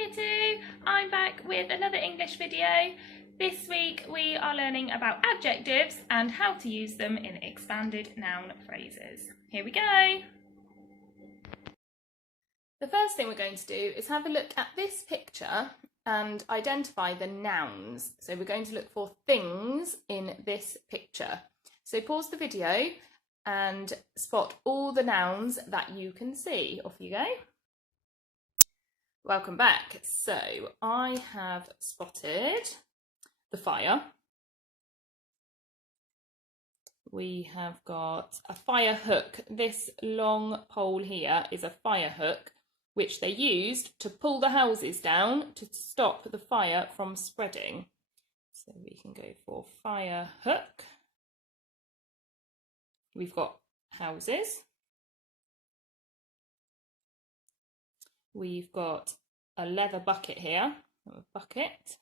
Year 2, I'm back with another English video. This week we are learning about adjectives and how to use them in expanded noun phrases. Here we go. The first thing we're going to do is have a look at this picture and identify the nouns. So we're going to look for things in this picture. So pause the video and spot all the nouns that you can see. Off you go. Welcome back. So I have spotted the fire. We have got a fire hook. This long pole here is a fire hook which they used to pull the houses down to stop the fire from spreading. So we can go for fire hook. We've got houses. We've got a leather bucket here, a bucket.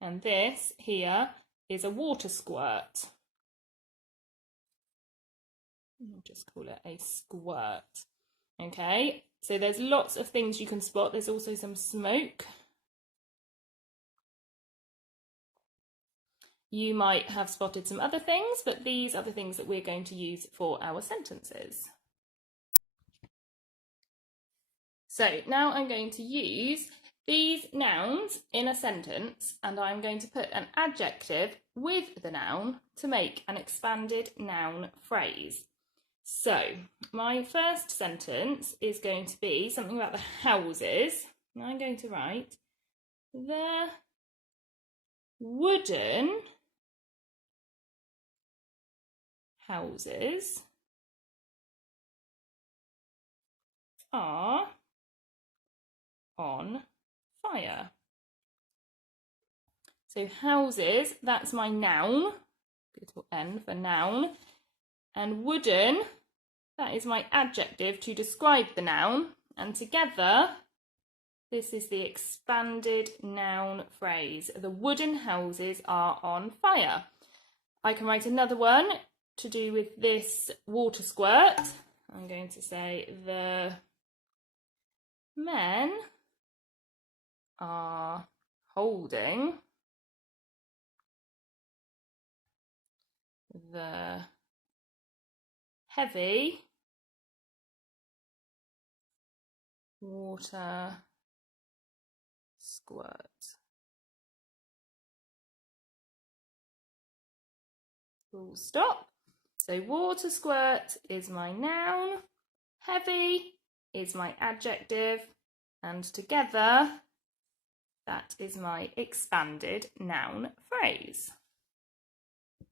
And this here is a water squirt. I'll just call it a squirt. Okay, so there's lots of things you can spot. There's also some smoke. You might have spotted some other things, but these are the things that we're going to use for our sentences. So now I'm going to use these nouns in a sentence, and I'm going to put an adjective with the noun to make an expanded noun phrase. So my first sentence is going to be something about the houses. And I'm going to write the wooden houses are on fire. So houses, that's my noun, little n for noun, and wooden, that is my adjective to describe the noun, and together this is the expanded noun phrase. The wooden houses are on fire. I can write another one to do with this water squirt. I'm going to say the men are holding the heavy water squirt. Full stop. So water squirt is my noun, heavy is my adjective, and together that is my expanded noun phrase.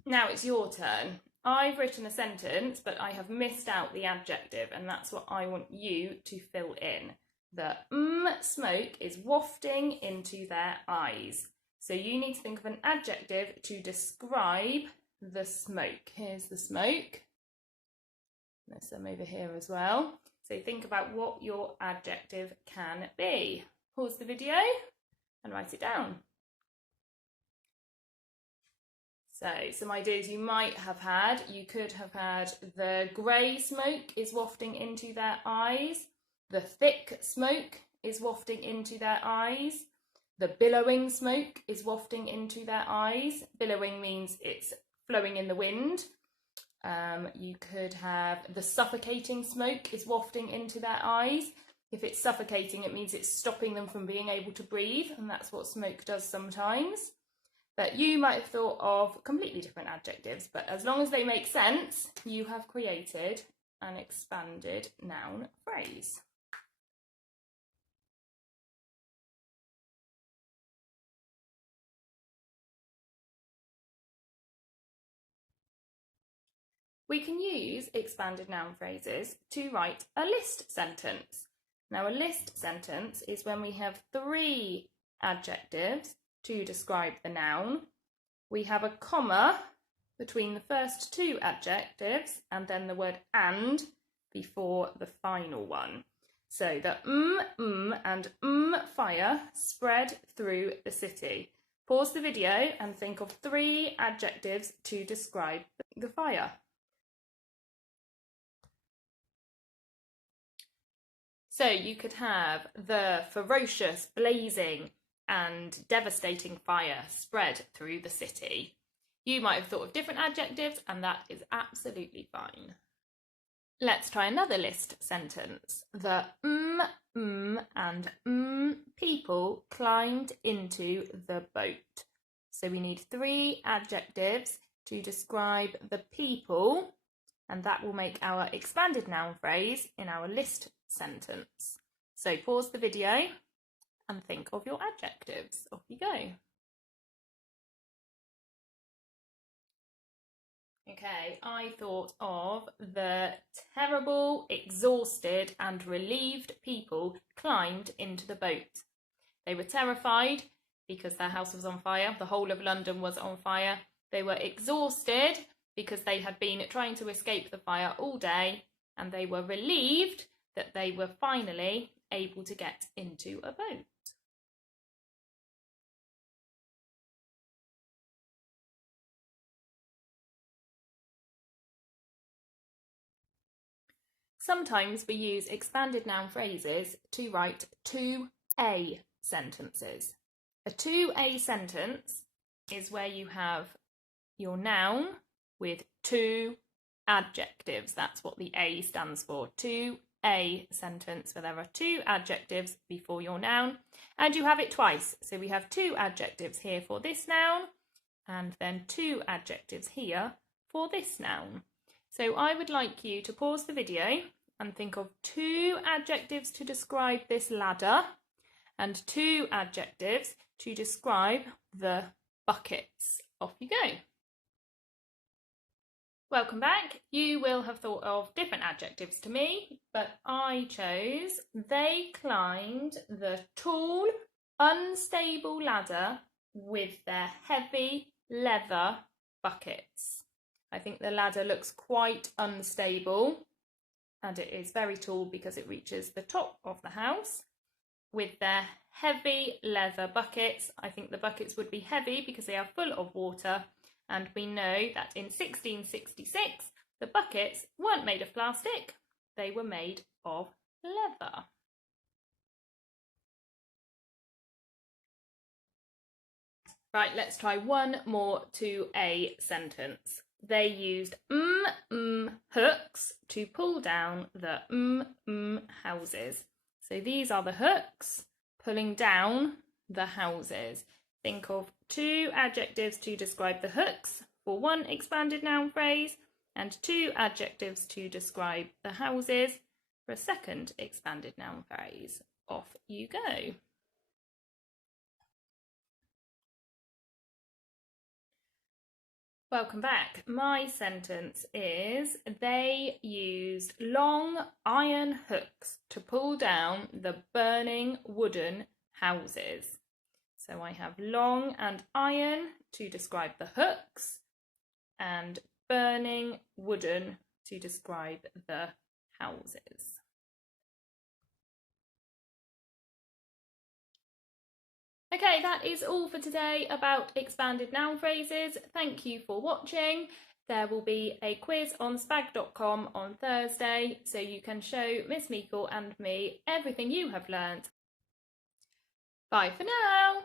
Now it's your turn. I've written a sentence, but I have missed out the adjective, and that's what I want you to fill in. The smoke is wafting into their eyes. So you need to think of an adjective to describe the smoke. Here's the smoke. There's some over here as well. So think about what your adjective can be. Pause the video and write it down. So some ideas you might have had. You could have had the grey smoke is wafting into their eyes. The thick smoke is wafting into their eyes. The billowing smoke is wafting into their eyes. Billowing means it's flowing in the wind. You could have the suffocating smoke is wafting into their eyes. If it's suffocating, it means it's stopping them from being able to breathe, and that's what smoke does sometimes. But you might have thought of completely different adjectives, but as long as they make sense, you have created an expanded noun phrase. We can use expanded noun phrases to write a list sentence. Now, a list sentence is when we have three adjectives to describe the noun. We have a comma between the first two adjectives and then the word and before the final one. So the and fire spread through the city. Pause the video and think of three adjectives to describe the fire. So you could have the ferocious, blazing and devastating fire spread through the city. You might have thought of different adjectives, and that is absolutely fine. Let's try another list sentence. The and people climbed into the boat. So we need 3 adjectives to describe the people, and that will make our expanded noun phrase in our list sentence. So pause the video and think of your adjectives. Off you go. Okay, I thought of the terrible, exhausted and relieved people climbed into the boat. They were terrified because their house was on fire. The whole of London was on fire. They were exhausted because they had been trying to escape the fire all day, and they were relieved that they were finally able to get into a boat. Sometimes we use expanded noun phrases to write 2A sentences. A 2A sentence is where you have your noun with 2 adjectives. That's what the A stands for. 2A sentence, where there are 2 adjectives before your noun, and you have it twice. So we have 2 adjectives here for this noun, and then 2 adjectives here for this noun. So I would like you to pause the video and think of 2 adjectives to describe this ladder and 2 adjectives to describe the buckets. Off you go. Welcome back. You will have thought of different adjectives to me, but I chose they climbed the tall, unstable ladder with their heavy leather buckets. I think the ladder looks quite unstable, and it is very tall because it reaches the top of the house. With their heavy leather buckets, I think the buckets would be heavy because they are full of water, and we know that in 1666 the buckets weren't made of plastic, they were made of leather. Right, let's try one more 2A sentence. They used hooks to pull down the houses. So these are the hooks pulling down the houses. Think of 2 adjectives to describe the hooks for one expanded noun phrase, and 2 adjectives to describe the houses for a second expanded noun phrase. Off you go. Welcome back. My sentence is they used long iron hooks to pull down the burning wooden houses. So I have long and iron to describe the hooks, and burning wooden to describe the houses. Okay, that is all for today about expanded noun phrases. Thank you for watching. There will be a quiz on SPaG.com on Thursday, so you can show Miss Meikle and me everything you have learnt. Bye for now.